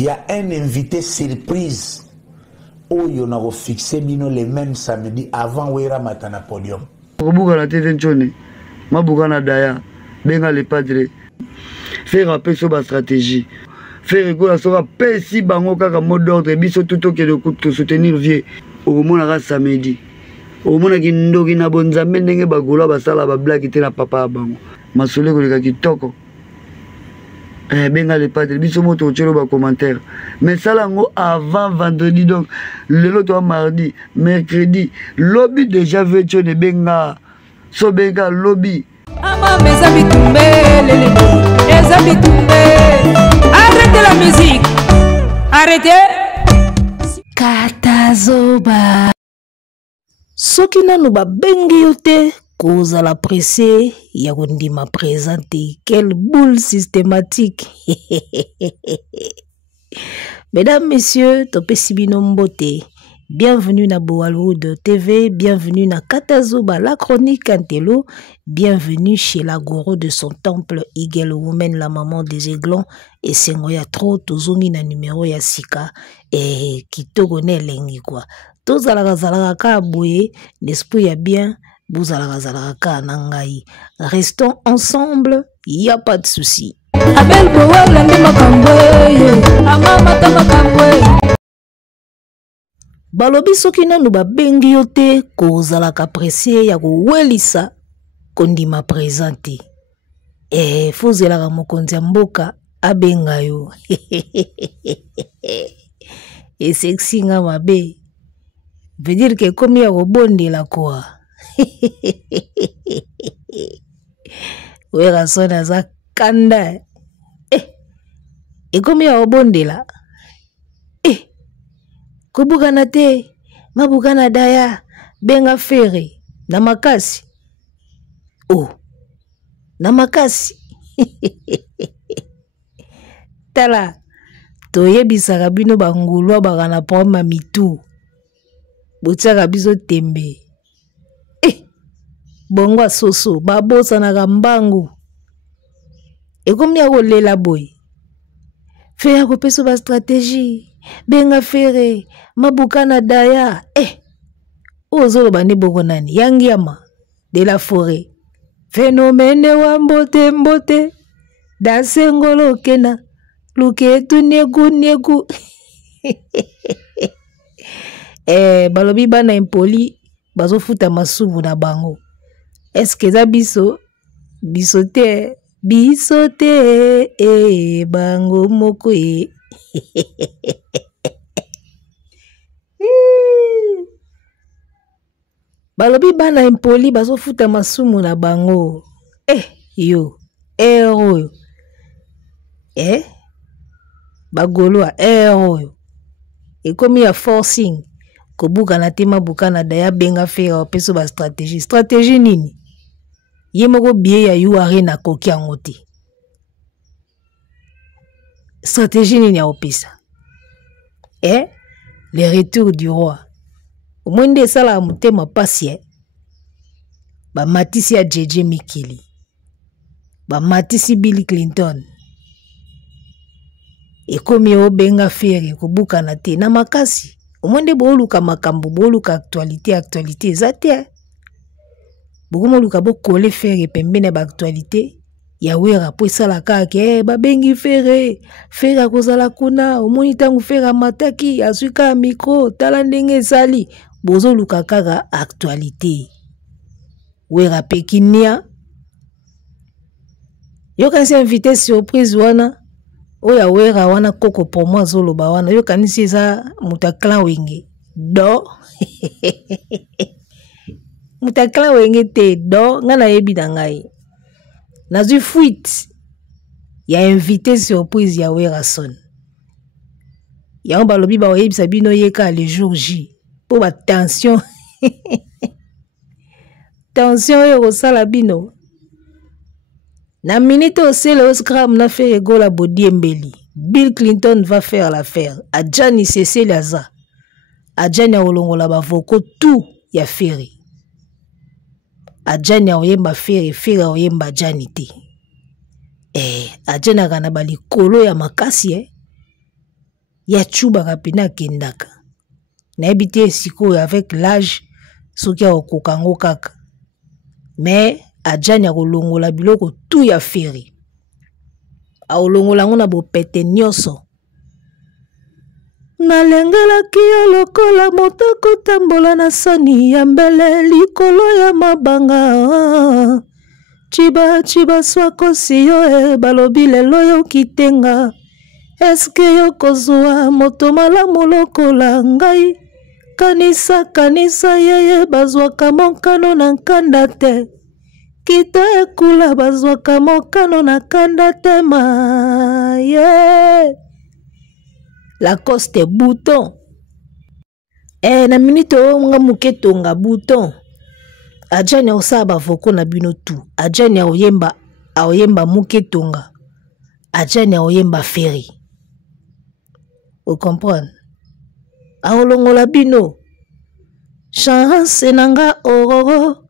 Il y a un invité surprise où il y en a fixé le même samedi avant Wera Matana Podium. Robugana Tetenchone, Mabugana Daya, Benga le Padre, faire appel sur ma stratégie. Faire école à sera si bango kaka mot d'ordre, biso tout au de soutenir vieux au moment samedi. Au moment qui ndogi na bonzambe ndenge bagola basala ba blague te na papa bango. Masole ko leka kitoko. Benga le Padre, biso moto chelo ba commentaire. Mais ça lango avant vendredi donc le l'autre mardi, mercredi, lobby déjà veut de benga. So benga lobby. Ama mes tombé les tombé. Arrêtez la musique. Arrêtez. Katazoba. Soki nanu ba bengi yote cause la pressé ya kondima présenter quelle boule systématique. Mesdames, messieurs, topesi bino mbote. Bienvenue na Boalwood TV, bienvenue na Katazoba, la chronique Antelo, bienvenue chez la gourou de son temple, Eagle Woman, la maman des aiglons, et Sengoya trop, tozongi na numéro ya sika, et kitogone lengi quoi. Tozalaka zalaka abouye, l'esprit ya bien, bozalaka zalaka nangai. Restons ensemble, y a pas de souci. Abel Boal la makamboye, amama makamboye. Balobi soki nanu ba bengi yote kozalaka pressé ya kowelisa kondima présenter. Fozelaka mokonzi ya mboka abenga yo. Et sexy nga mabe. Veut dire que comme ya kobondela quoi. Wera sona za kanda. Et comme ya kobondela. Kubugana te, mabugana daya, benga fere, namakasi. Oh, namakasi. Tala, toye bisaka bino bangulwa bagana poma mitu. Botsaka biso tembe. Bongwa soso, babosa na gambangu. Ekomi ya kolela boy. Fere kopeso ba stratégie. Benga fere, mabukana daya, ozolo bandi boko nani, yangiama, de la forêt. Phénomène wa mbote mbote, dasengolo kena, luketu negu. Balobi bana impoli, bazo futa masumu na bango. Est-ce que za biso te, bango moko Balobi bana impoli bazo futa masumu na bango. Yo. Oyo. Bagolwa oyo. Ekomi ya forcing. Kobuka na tema bukana daya benga fera peso ba stratégie. Stratégie nini? Yemoko biye ya yuare na koki angote. Stratégie nini ya opesa? Le retour du roi. Au moins de ça la mutema passie. Ba matisi ya JJ Mikili. Ba matisi Bill Clinton. Et comme yo benga fere kubuka na te na makasi. Au moins de boluka makambo boluka actualité zate. Bokumo luka bo coller fere pembene ba actualité. Ya wera po sala kake ba bengi fere kozala kuna omoni tangu fere mataki asuka micro tala ndenge sali bozo luka kaka actualité wera pekinia yo kanisi invité surprise wana oya wera wana koko pour moi zoloba wana yo kanisi za mutaklan wenge do mutaklan wenge te do ngana yebi dangai. Nazu fuite, y a invité surprise ya Werason. Ya balobi ba oyebi sabino yeka le jour J. Pour ba tension. Tension yo sala bino. Na minute au sele au scram na fait gola bodiembeli. Bill Clinton va faire l'affaire. Adjani cessé laza. Adjani a olongola ba voko tout ya feri. Adjani oyemba fere oyemba janite. Adjani kana bali kolo ya makasi ya chubaka pena kendaka nayebi te sikoyo avec l'âge soki akokoka ngo kaka mais Adjani akolongola biloko tu ya Ferry aolongola ngo na bopete nyonso nalengelaki yo lokola moto kotambola na sani ya mbele likolo ya mabanga chiba swakosi yo balobi lelo yo kitenga eske yo kozwa moto malamu lokola ngai kanisa yeye bazwaka mokano na nkanda te kita ekula bazwaka mokano na kanda te maye Lacoste bouton na minute nga muke tonga bouton Adjani osaba bavoko na bino tu Adjani aoyemba muke tonga Adjani aoyemba Ferry vous comprenez aolongola bino chance nanga ororo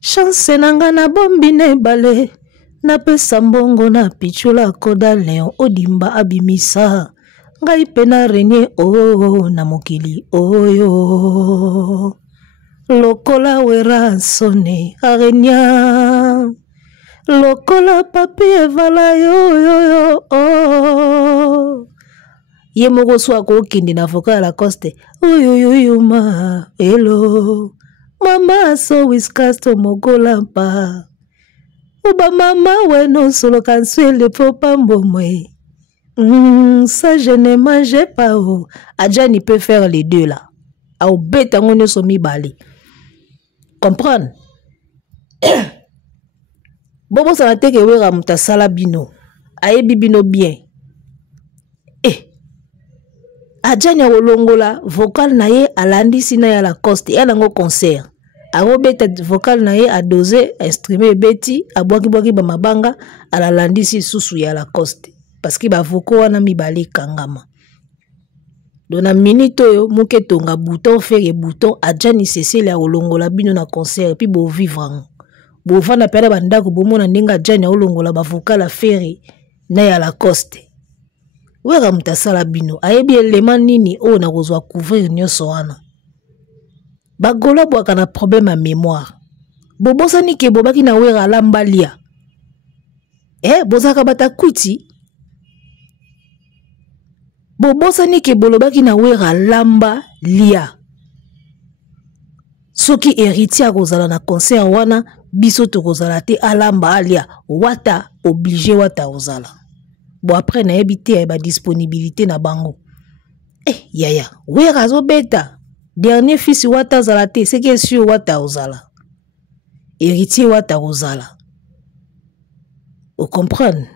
chance nanga na bombi na ebale napesa mbongo na pichula koda Leon Odimba abimisa ngai pena renie na mokili oyo lokola wera sone arenya lokola papi evala yo ye moko so akokende na avocat ya Lacoste oyo ma hello mama so wiskasto mogola mpa uba mama weno solo kanswele po pambomwe ça je ne mange pas Adjani peut faire les deux là au beta ngone so mibali comprendre bobo ça te ke wera mutasala bino ayebi bino bien Adjani aolongola vocal na ye alandisi na ya Lacoste ya nango concert beta vocal na ye adosé instrument beti abwaki ba mabanga alalandisi susu ya Lacoste parce que ba voko wana mibali kangama dona minute oyo muke tonga bouton Ferry bouton Adjani Cécile aolongola bino na concert puis bo vivre bo vana pela bandako bomona ndinga Adjani aolongola ba vocal a Ferry na ya Lacoste wera mutasala bino ayebi elema nini o na kozwa couvrir nyonso wana bagola bwaka na problème à mémoire bobosani ke bobaki na wera lambalia bozaka bata kwiti bobosani ke bolobaki na wera lamba lia soki héritier kozala na concert wana biso tokozala te alamba alia wata obligé wata ozala bon après na ebité ba disponibilité na bango yaya wera zo beta dernier fils wata zala te c'est que sûr wata ozala héritier wata ozala vous comprenez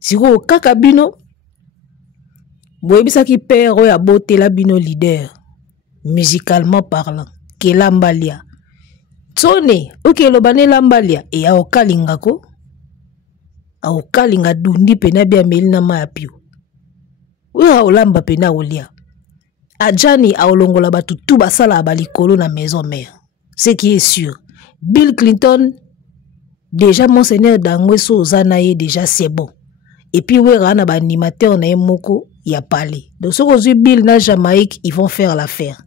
siko kaka bino boyebisaki père oyo abotela bino leader musicalement parlant ke lambalia tsone oke lobane lambalia aokalingako aokalinga dundi pena bia melina maya pio oyo olamba pena olia Adjani aolongola batu tu basala balikolo na maison mère ce qui est sûr Bill Clinton déjà monseigneur Dangweso ozanaye déjà c'est bon et puis wera na ba animateur na moko ya palais donc ce que Bill na Jamaïque ils vont faire l'affaire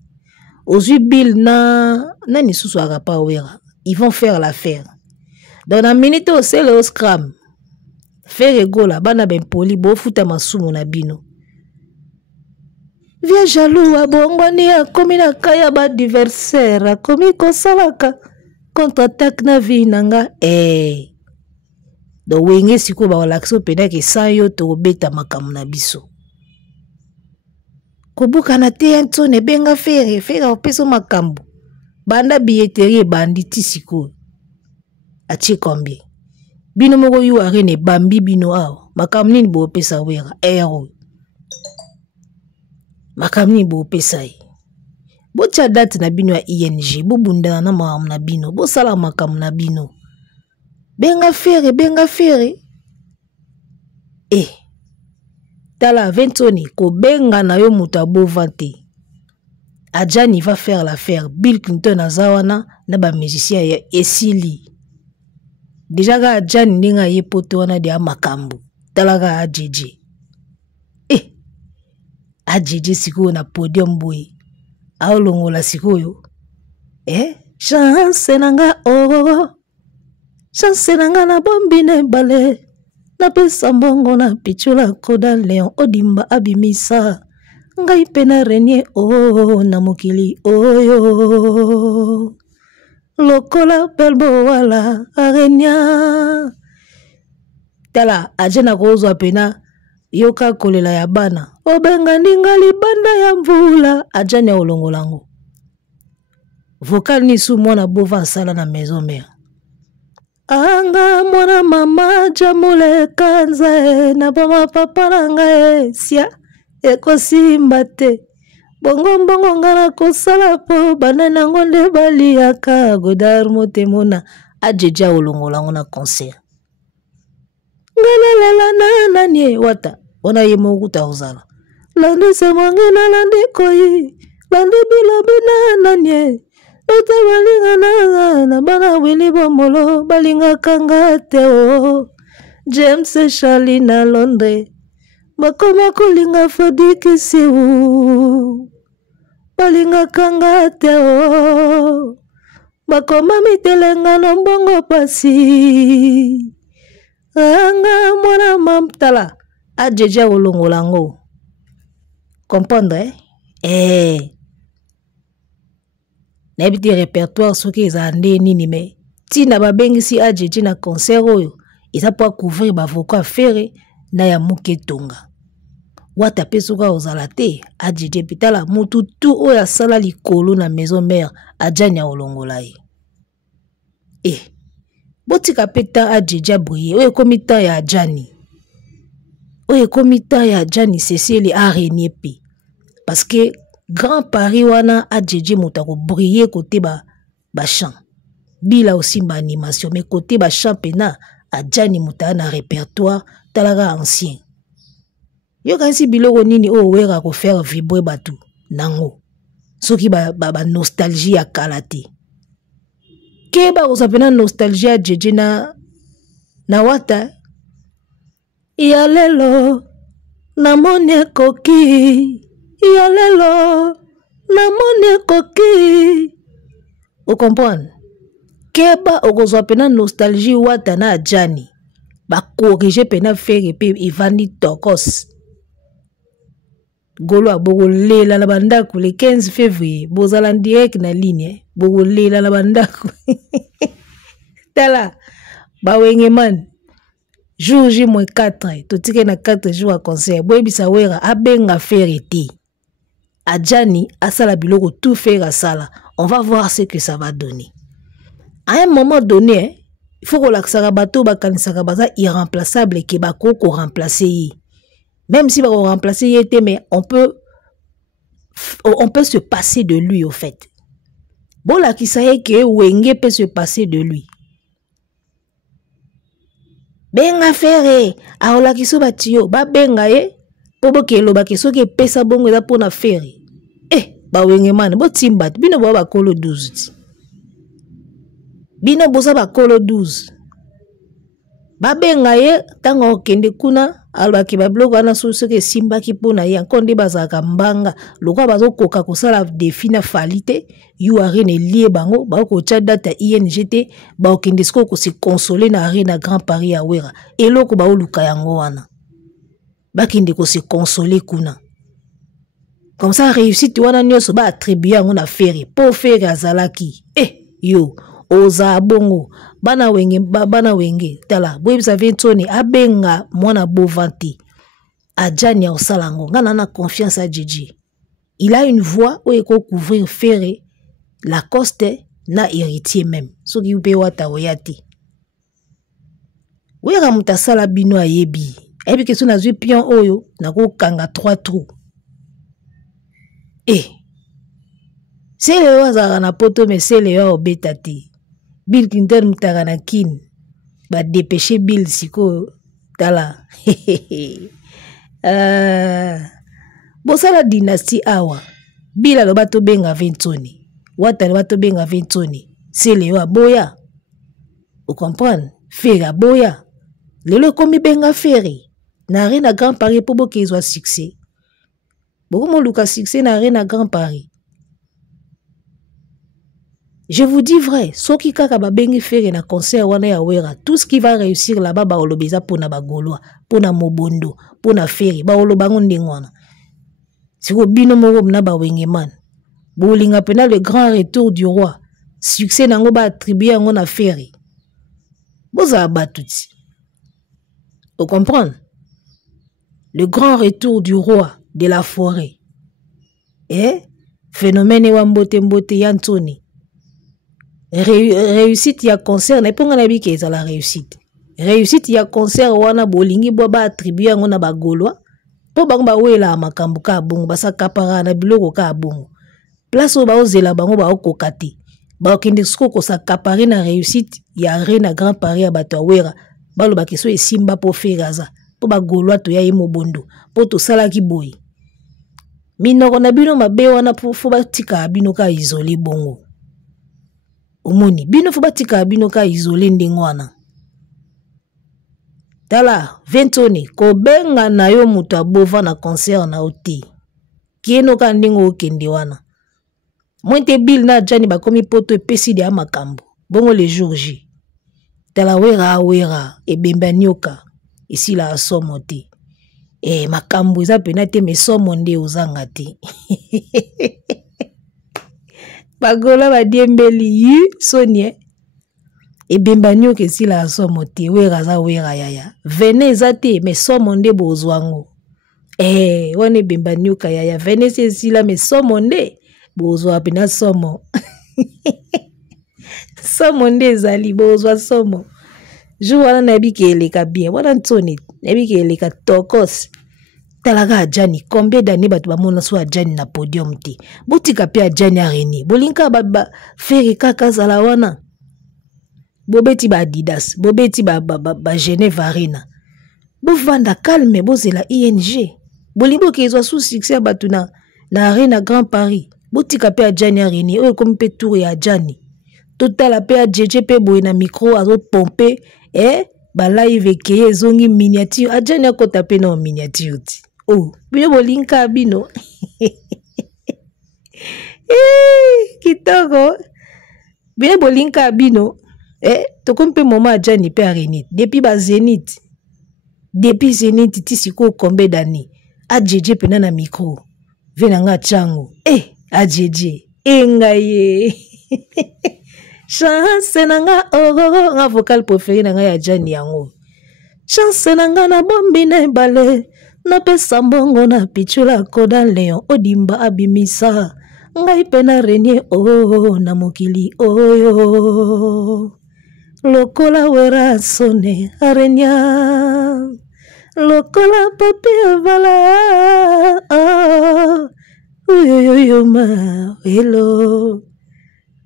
Ozu Bill na nani susu agapa wera ils vont faire l'affaire dans la minute au c'est le scram Ferry gola bana ben poli bo futa masumu na bino via jaloux abongwani akomi na kaya ba adversaire akomi kosalaka contre-attaque na vie nanga do wenge siko ba olakso pena ke sayo to beta makamu na biso kobuka na te Antoine benga Ferry opeso makambo banda billetterie banditi siko achi combien bino moko yu arene bambi bino awa makamu nini bo pesa wera makamu nini bo pesa botia date na bino ya ING bobundana na makamu na bino bosala makamu na bino benga Ferry tala Ventoni ko benga na yo muta bovante Adjani va faire l'affaire Bill Clinton azawana na ba musicien ya esili déjà ga Adjani ninga ye poto wana dia makambo tala ga ajeje Adjidji sikoyo na podium boy. Aolongola sikoyo. Chance nanga oh. Chance nanga na bombine bale. Na pesa mbongo na pichula koda Leon Odimba abimisa. Ngai pena renie oh na mokili oyo. Lokola pelbo wala arenya. Tala ajena kozo apena yoka kolela ya bana. Obenga ninga libanda ya mvula ajani ya olongolango. Vocal ni sou mwana bova sala na maison mère. Anga mwana mama jamule kanza na bama papa nanga sia ekosimba te. Bongo mbongo ngana kosala po banana ngonde baliaka godar motemona ajeja olongolango na concert. Ngalelela na nanie wata wana yemo kuta uzala. Landi semangina landi koi landi bilobi na nanie. Ota balinga na bana wili bomolo balinga kanga teo. James Charlie na Londres bakoma kolinga fodiki siu. Balinga kanga teo. Bakoma mitelenga no mbongo pasi. Anga mwana mamtala ajeja olongolango. Comprendre N'habite répertoire ce qu'ils ont nini mais tina babengisi ajeje na concert oyo isa po couvrir ba vocal ferré na ya muketonga wata pesuka ozala te ajeje pitala mutu tu oya sala likolo na maison mère ajanya olongola ye botika peta ajeje brouiller oyo komita ya ajani oyo komita ya ajani Cécile arenie pe parce que Grand Paris wana adjeje motako briller côté ba chant. Bila aussi ba animation mais côté ba chant pena adjani mota na répertoire talaga ancien. Yo kansi biloko nini o wera ko faire vibrer batu nango. Soki ba nostalgie ya kalate. Keba ko sapena nostalgie adjeje na wata. Ya lelo na mone koki. Ya lelo na mone koki. Vous comprenez? Keba okozwa pena nostalgie wata na ajani. Ba corriger pena faire pe Ivani Tokos. Golo abogo lela la bandaku le 15 février. Bozala direct na ligne. Bogo lela la bandaku. Tala. Ba wenge man. Jour J-4. Totike na 4 jours à concert. Boy bisa wera abenga faire ti. Adjani asala biloko tout faire à sala. On va voir ce que ça va donner. À un moment donné, il faut que l'aksara bateau bakanisaka baza irremplaçable et que bako ko remplacer. Même si bako remplacer yete mais on peut se passer de lui au fait. Bon la kisaye que wenge peut se passer de lui. Benga faire a ola kiso batio ba benga Pobo ke lo ba ke so ke pesa bongo eza pona faire. Ba wenge man bo timbat bino bo ba kolo 12. Bino boza ba kolo 12. Ba benga tango kende kuna alba ki ba bloko ana so ke simba ki pona ye konde bazaka mbanga lokwa bazo koka kosala défi na falite yu arene lié bango ba ko tcha data INGT ba okende sko ko se consoler na arena Grand Paris ya wera eloko ba oluka yango wana. Bakinde ko se consoler kuna. Comme ça réussite wana nyoso ba attribuer yango na faire po faire azalaki. Yo oza bongo bana wenge tala boyebisa ventoni abenga mwana bovanti ajani ya osalango ngana na confiance à Djidji. Il a une voix où il peut couvrir faire Lacoste na héritier même. So ki upe wata oyati. Wera mutasala bino ayebi. Ebi kesu na zui pion oyo na ko kanga 3 trous. C'est le wazara na poto mais c'est le wa obetati. Bill Clinton mutaka na kin. Ba dépêcher Bill siko tala. Bosala dynastie awa. Bill aloba to benga Ventoni. Wata aloba to benga Ventoni. C'est le wa boya. Vous comprenez? Fera boya. Lelo komi benga Ferry. Na rien à Grand Paris pour que soit succès. Beaucoup luka succès na Arena Grand Paris. Je vous dis vrai, soki kaka babengi faire na concert wana ya wera, tout ce qui va réussir là-bas ba olobeza pona bagolwa, pona mobondo, pona feri, ba olobango ndengwana. Siko bino moko na ba wengeman. Bolinga pena le grand retour du roi. Succès nango ba attribuer yango na feri. Boza batuti. Vous comprenez? Le grand retour du roi de la forêt. Phénomène wa mbote yantoni. Réussite ya concert na ponga na bike za la réussite. Réussite ya concert wana bolingi bo ba attribuer yango na bagolwa. Po bango ba wela makambu ka bongo basa kapara na biloko ka bongo. Place o ba ozela bango ba okokati. Ba okende soko sa kapare na réussite ya Arena Grand Paris ya bato wera. Balo ba keso esimba po feraza. Po bagolwa to ya mobondo. Po to sala ki boy. Minoko na bino mabe wana po fo batika bino ka isolé bongo. Omoni, bino fo batika bino ka isolé ndengwana. Tala, ventoni, ko benga na yo mutu abova na concert na oti. Kieno ka ndengo okende wana. Mwente bil na jani bakomi poto epesi de amakambo. Bongo le jour J. Tala wera, ebemba nyoka. Isi la asomo te. Makambo eza pena te me somo nde ozanga te. Bagola badiembeli yu sonie. Ebemba nyoka isi la asomo te. Wera za wera yaya. Vene eza te me somo nde bozwango. Wane ebemba nyoka yaya. Vene se isi la me somo nde bozwa pena somo. Somo nde ezali bozwa somo. Jou wana nabiki eleka bien. Wana ntoni nabiki eleka tokos. Talaga ajani. Combien d'années batu bamona so ajani na podium te. Botika pe ajani areni. Bolinka ba feri kaka zala wana. Bobeti ba Adidas. Bobeti ba Genève Arena. Bovanda calme bozela ING. Bolimbo kezwa sous succès batu na Arena Grand Paris. Botika pe ajani areni. Oyo komi pe tour ya ajani. Total pe a JJ pe boye na micro azo pomper ba live keye zongi miniature ajani akota pe na miniature ti. Bino bolinka bino. Kitoko. Bino bolinka bino. Tokompe moma ajani pe arenit. Depuis ba Zénith. Depuis Zénith ti siko combien d'années. A JJ pe na micro. Venanga chango. A JJ. Ngaye. Chance nanga nga vocal préféré nanga ya jani yango. Chance nanga na bombi na bale na pesa mbongo na pichula koda Léon Odimba abimisa ngai pena renier na mokili oyo lokola wera sone arenya lokola papi vala uyoyo ma hello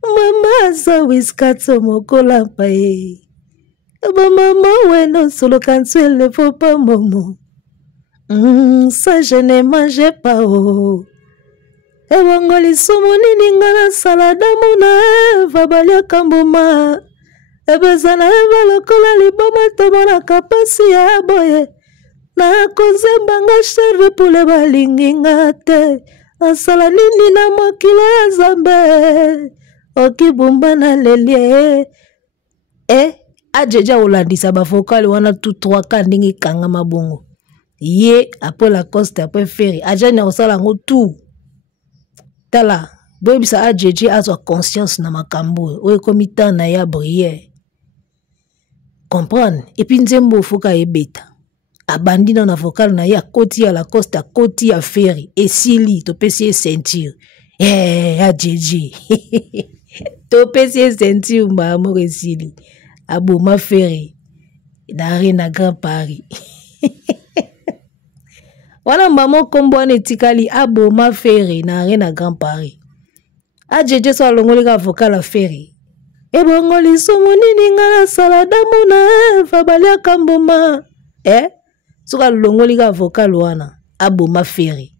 Mama za wiskato mokola pae. Mama weno solo kansuele faut pas momo. Ça je ne mange pas Ebongoli somoni ningana salada muna vabalia kambuma. Ebezana eva lokola liboma tomona kapasi ya boye. Na kozembanga sherve pule balinginga te. Asala nini na mokilo ya Zambe. Okibumba na lelie. Ajeja olandisa ba vocal wana tout 3 kandingi kanga mabongo. Ye après la coste après ferry. Ajani osala ngo tout. Tala, boyebisa ajeje azwa conscience na makambo. Oye komita na ya briller. Comprendre? Et puis nzembo foka ebeta. Abandi na vocal na ya koti ya la coste koti ya ferry. Esili to pesi ceinture. Ajeje. To pesi ceinture mba amour esili. Aboma ferry. Na Arena Grand Paris. Wana mbamo kombo ane tikali aboma ferry na Arena Grand Paris. Ajeje so alongoli ka vocal la ferry. Ebongoli somoni ningana salada muna fabalia kamboma. So alongoli ka vocal wana aboma ferry.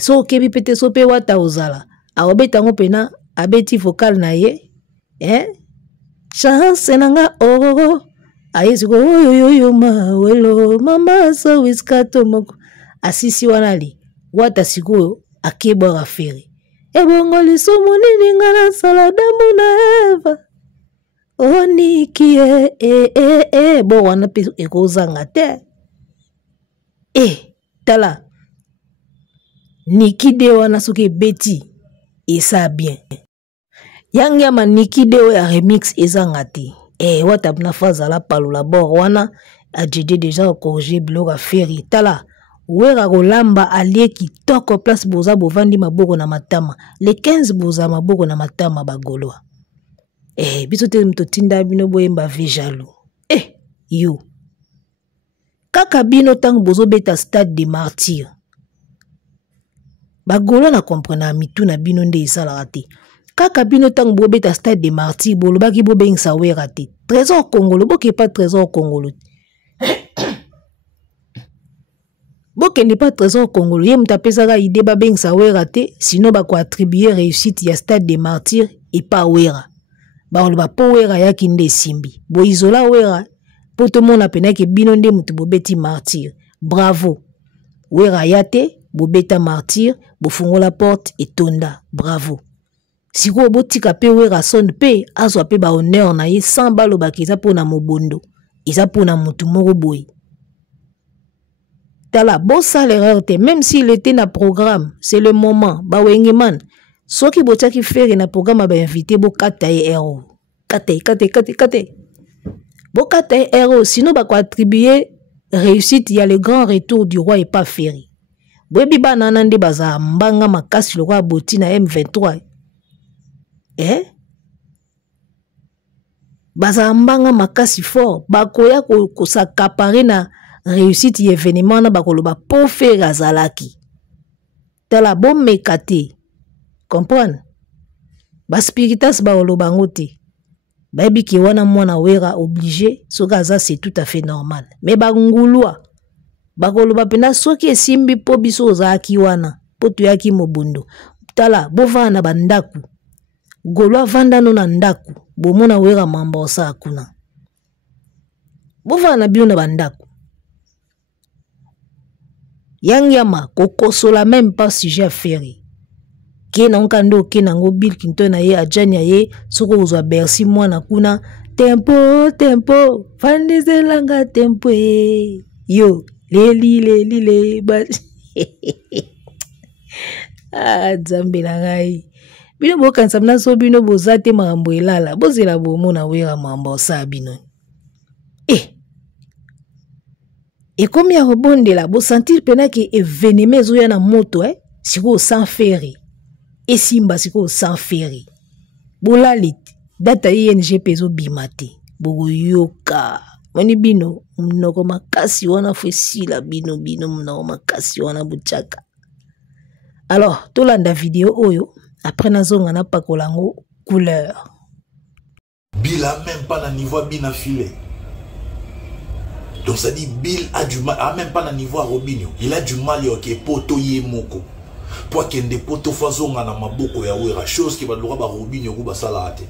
So kebi pete so pe wata ozala. Aobeta ngo pena abeti vocal na ye. Chance nanga Ayesiko oyo ma welo mama so wiskato moko asisi wana li wata sikoyo akebora feri ebongo lisumu nini nga nasala damu na Eva oniki bo wana pe ekozanga te tala Nikide wana soki ebeti esa bien yangiama Nikide ya remix ezanga te wata na faza la palula bord wana adjede déjà corriger bloga feri tala wera kolamba alie kitoko place boza bovandi maboko na matama le 15 boza maboko na matama bagolwa biso te mtotinda bino boyemba vejalo yo kaka bino tang bozo beta stade de martyr bagolwa na comprendre mitu na bino nde esalaka te kaka bino tang bo beta stade de martyr bolobaki bo bengisa wera te trésor congolo boke pas trésor congolo Bokende pas trésor congolo ye mutapesaka ide ba bengisa wera te sinon ba ko attribuer réussite ya stade des martyrs et pas wera ba oloba po wera yaki nde simbi bo isola wera po to mona penaki bino nde mutu bobeti martyr bravo wera yate bobeta martyr bofungola porte etonda bravo siko botika pe wera son pe azwa pe ba honneur na ye sans baloba kiza pona mobondo iza pona mutu moko boy. Tala, bon ça l'erreur te, même s'il était na programme, c'est le moment, ba wengeman, so ki botia ki faire na programme ba invité bo kataye héros. Kate. Bo kataye héros, sinon ba ko attribuer réussite, il y a le grand retour du roi et pas ferry. Boebi ba nanande baza mbanga makasi le roi boti na M23. Baza mbanga makasi fort, ba koya ko s'accaparer na réussite y événement na bakoloba po faire azalaki tala bon mekate comprendre ba spiritas ba oloba ngote ba biki wana mwana wera obligé soka za c'est tout à fait normal mais ba ngulwa bakoloba pena soki esimbi po biso ozaki wana po tuyaki mobundo tala bova na bandaku golwa vanda no na ndaku bomona wera mambosa akuna bova na bio na bandaku Yangyama, kokosola même pas sujet à faire. Kena nkando kena ngo Bill Clinton na ye ajanya ye soko uzwa Bercy mwana kuna tempo fandizelanga tempo yo leli ba zambe na ngai bino bokanisa mna so bino bozate makambo elala bozela bomona wera mambo sa bino et comme ya rebondela bo sentir pena ke événement ezoya na moto siko sans ferry et simba siko sans ferry bolalit data ING peso bimate bogo yoka wani bino mnoko makasi wana fosila bino mnoko makasi wana buchaka alors tolanda vidéo oyo après nazonga na pakolango couleur bila même pas na niveau bina filé. Donc ça dit Bill a du mal, même pas na niveau à Robinho. Il a du mal yoke poto ye moko. Pour qu'il y poto fazonga na maboko ya wera chose qui va droit ba Robinho ko ba salate.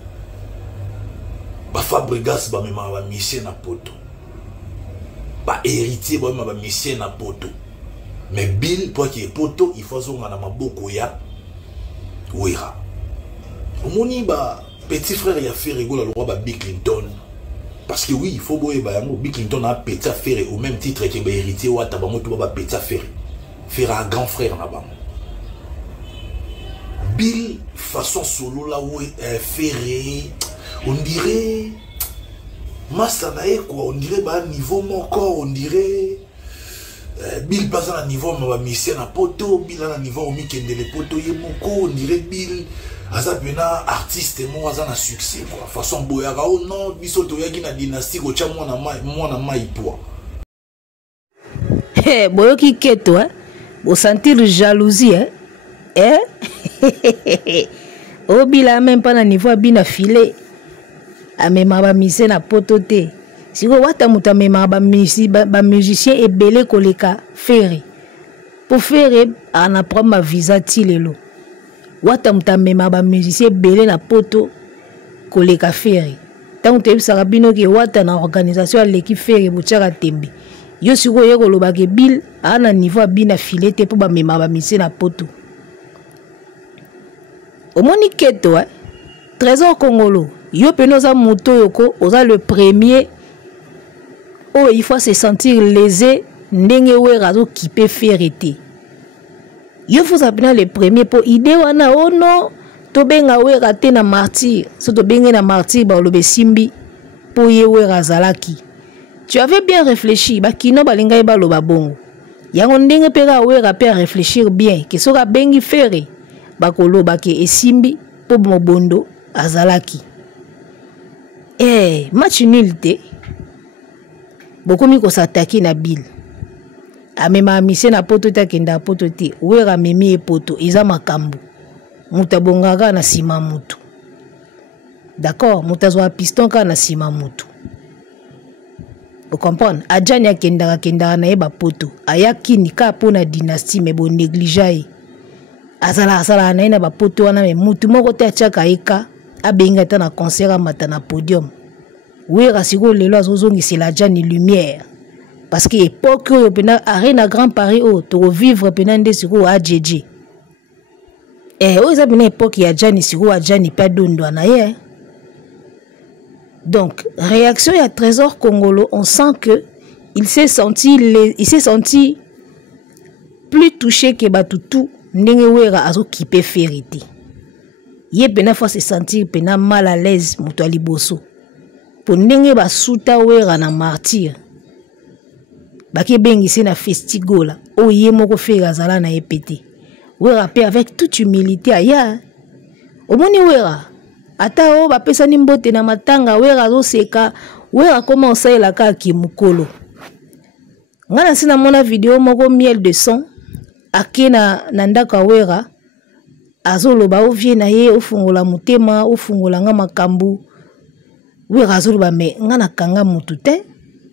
Ba Fabregas ba mema ba mission na poto. Ba héritier ba mema ba mission na poto. Mais Bill pour qu'il y poto il fazonga na maboko ya wera. Omoni ba petit frère ya fait rigoler le roi ba Bill Clinton. Parce que oui, il faut que Bill Clinton a pété à faire au même titre que héritier ou à Tabango, tu vas péter à faire. Faire un grand frère là-bas. Bill, façon solo là où ferré, on dirait. Masanae quoi, on dirait bah niveau mon corps, on dirait. Bill passe à un niveau, mais va mission à poto, Bill à un niveau où Mikende les potos, on dirait Bill. Aza pena artiste mo aza na succès quoi façon boyaka oh non biso to yaki na dynastie ko cha mwana mai poa boyoki keto bo sentir jalousie obila même pas na niveau bina filé amema ba mise na poto te siko wata muta mema ba musicien ebele koleka ferry pour faire ana prendre ma visa tilelo wata mutamema ba musicien belé na poto koleka ferry tant te bisaka bino ke wata na organisation ya l'équipe ferry bochaka tembe yo siko ye koloba ke Bill ana niveau a bina filete pour ba mema ba mise na poto omoni keto Trésor Congolo yo penoza moto yoko oza le premier oh il faut se sentir lésé ndenge wera zo kipe ferete yo faut appeler le premier pour idée wana oh non to benga wera te na martyr so to benga na martyr ba lobe simbi pour ye wera zalaki. Tu avais bien réfléchi, bakino balinga ba loba bongo. Yango ndenge pera wera pe réfléchir bien, que soka bengi fere, bakolo bake esimbi po mobondo azalaki. Match nul te. Bokomi ko s'attaquer na Bill. Amema mise na poto ta kenda poto te, wera memi e poto eza makambu. Mutabongaka na sima mutu. D'accord, mutazwa piston ka na sima mutu. Vous comprenez? Adjani akendaka na yeba poto. Ayaki nika pona dynastie mais bon négligé. Azala na ina ba poto wana me mutu moko te achaka eka abenga ta na concert mata na podium. Wera siko lelo azozongisela Adjani lumière. Parce que époque yo pena arena Grand Paris o to vivre pena nde siko AJJ. O eza pena époque ya Adjani siko Adjani pa dondo na ye. Donc, réaction à Trésor Congolo, on sent que il s'est senti plus touché que Batutu Ndengewera azo kipe ferité. Ye pena faut se sentir pena mal à l'aise mutali boso. Pour ndenge ba suta wera na martyr. Baki bengi se na festigola. O ye moko fera zala na epete. Wera pe avec toute humilité aya. Omoni wera. Ata o bapesa ni mbote na matanga wera zo seka wera koma osaela ka kimukolo ngana sina mona video moko miel de son akena na ndaka wera azoloba ovie na ye ofungola mutema ofungola nga makambu wera azoloba me ngana kanga mutu te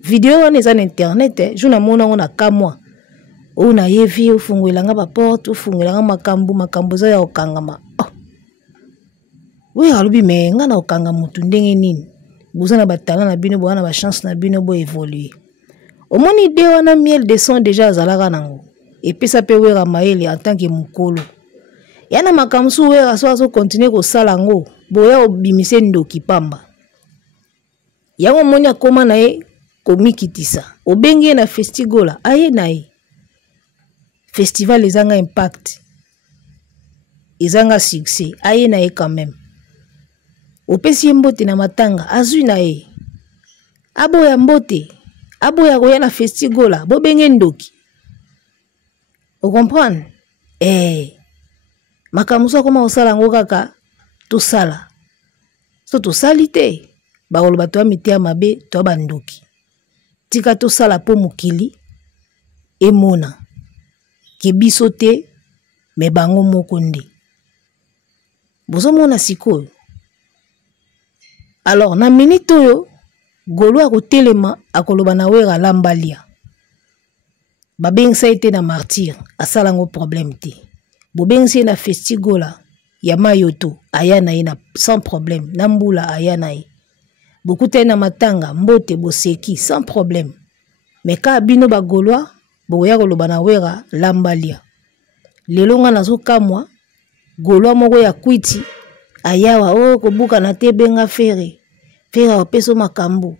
video wana eza na internet jona mona ngona kamwa o na ye vie ofungola nga ba porte ofungola nga makambu za ya okangama. Oui, alubi me ngana okanga mutu ndenge nini buzana batala na bino bwana ba chance na bino bo évoluer omoni idée wana miel de son déjà azalaka nango epesa pe wera maele en tant que mukolo yana makamsu wera so azo continuer ko sala ngo boya obimise ndoki pamba yango moni akoma na ye komikitisa obengi na festigola aye na ye festival ezanga impact ezanga succès aye na ye quand même. Opesi mbote na matanga azui na ye aboya mbote aboya koya na festigola bo benge ndoki o comprendre makamuso koma osala ngo kaka to sala so to salite ba koloba to mitia mabe to bandoki tika to sala po mukili emona ke biso te me bango moko nde bozo mona sikoyo. Alors, na minute yo, golo ako telema akoloba na wera lambalia. Babeng sa ite na martyr, asala ngo problème te. Bobeng se na festigola, ya mayoto, ayana ye na sans problème, nambula ayana ye. Bokute na matanga, mbote boseki, sans problème. Mais ka bino ba goloa, boya koloba na wera lambalia. Lelo nga nazo kamwa, goloa moko ya kwiti, ayawa o kobuka na te benga fere opeso makambu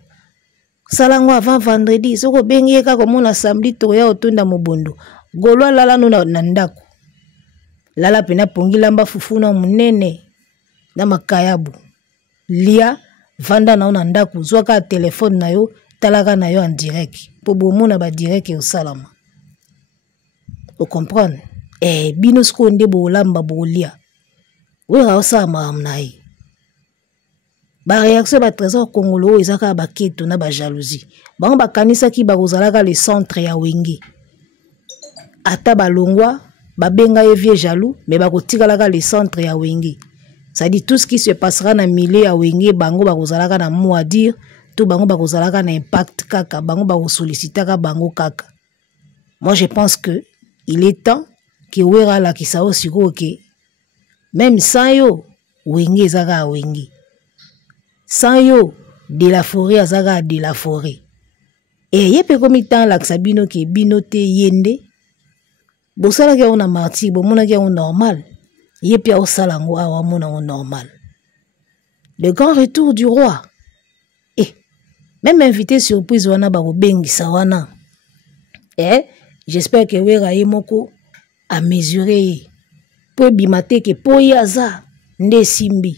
salango avant vendredi soko bengi eka komona samedi to ya otunda mobondo golwa lala no na ndako lala pena pongi lamba fufuna munene na makayabu lia vanda na ndako zwaka telefone na yo talaka na yo en direct po bomona ba direct au salama o comprendre bino sko nde bo lamba bo lia wera osama amnai ba réaction ba Trésor Congolo ezaka ba keto na ba jalousie bango bakanisa ki ba kozalaka le centre ya wenge ata balongwa babenga ye vieux jaloux mais ba kotikalaka le centre ya wenge ça dit tout ce qui se passera na milieu ya wenge bango ba kozalaka na mot à dire tout bango ba kozalaka na impact kaka bango ba sollicitaka bango kaka. Moi je pense que il est temps que wera la kisao siko ke même sans yo, wenge zaga wenge. Sans yo, de la forêt azaga de la forêt. Et ye pe komi tan laksa bino ke bino te yende. Bosala ke on a martyr, bomona ke on normal. Ye pe osala ngo awa mona on normal. Le grand retour du roi. Et même invité surprise wana ba bengi sawana. Eh, j'espère que wera yemoko a mesuré po bimate ke po yaza nde simbi.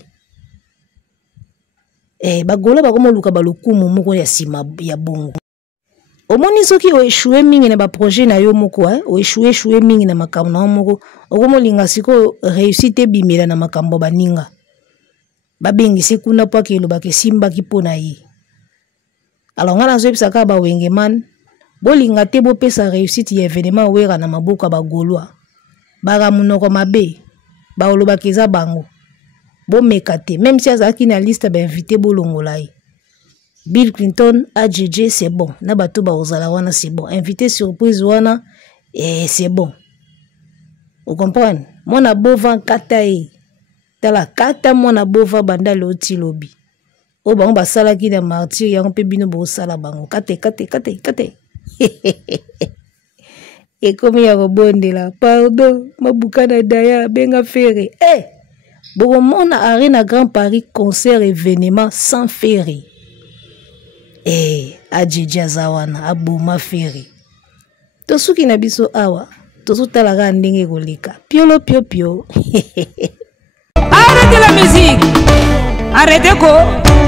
Eh, bagola bakomo luka balukumu moko ya sima ya bongo. Omoni soki o échoué mingi na ba projet na yo moko o échoué mingi na makambo na moko okomo linga siko réussite bimela na makambo baninga babengi sekuna po ke loba ke simba ki pona yi. Alors ngana zo bisaka ba wenge man bolinga te bo pesa réussite ya événement wera na maboka ba golwa baga munoko mabe ba oloba keza bango bo mekate même si azaki na liste ba invité bolongolai. Bill Clinton, AJJ, c'est bon. Nabato ba ozala wana, c'est bon. Invité surprise wana, c'est bon. Vous comprenez? Mon abova katae. Tala kata mon abova banda loti lobi. O ba on ba sala ki na martyr ya on pe bino bo sala bango. Kate. Et comme ya robonde la, pardon, mabukana daya benga ferry. Bon mon arena Grand Paris concert événement sans ferry. Ajija zawana abuma feri. Tosuki na biso awa, tosu talaga ndenge koleka. Piolo pio. Arrêtez la musique. Arrêtez quoi?